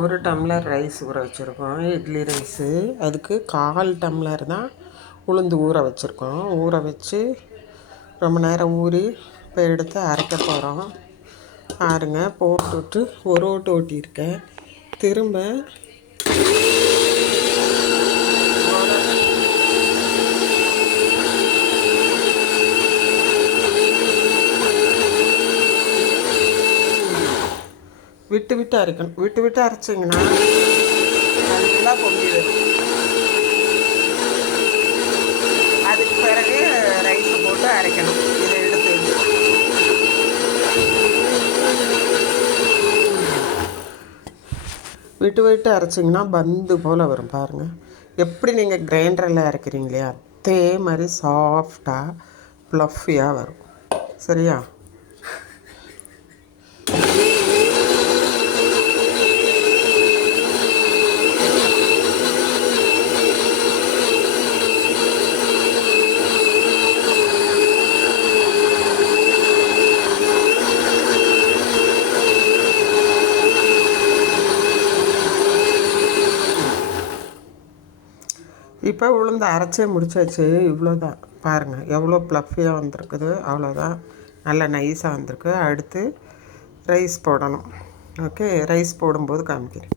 ஒரு tumbler rice ஊற வச்சுருக்கோம், இட்லி ரைஸு. அதுக்கு 1/4 டம்ளர் தான் உளுந்து ஊற வச்சுருக்கோம். ஊற வச்சு ரொம்ப நேரம் ஊறி இப்போ எடுத்து அரைக்க போகிறோம். பாருங்க, போட்டுவிட்டு ஒரு ஓட்டு ஓட்டியிருக்கேன். திரும்ப விட்டு விட்டு அரைக்கணும். விட்டு விட்டு அரைச்சிங்கன்னா நல்லா பொங்கி வரும். அதுக்கு பிறகு ரைஸை போட்டு அரைக்கணும். இதை எடுத்து விட்டு விட்டு அரைச்சிங்கன்னா பந்து போல் வரும். பாருங்கள், எப்படி நீங்கள் கிரைண்டரில் அரைக்கிறீங்களே அதே மாதிரி சாஃப்டாக ப்ளஃபியாக வரும். சரியா? இப்போ உளுந்து அரைச்சே முடிச்சாச்சு. இவ்வளோ தான். பாருங்கள் எவ்வளோ ப்ளஃபியாக வந்திருக்குது. அவ்வளோதான், நல்லா நைஸாக வந்திருக்கு. அடுத்து ரைஸ் போடணும். ஓகே, ரைஸ் போடும்போது காமிக்கிறேன்.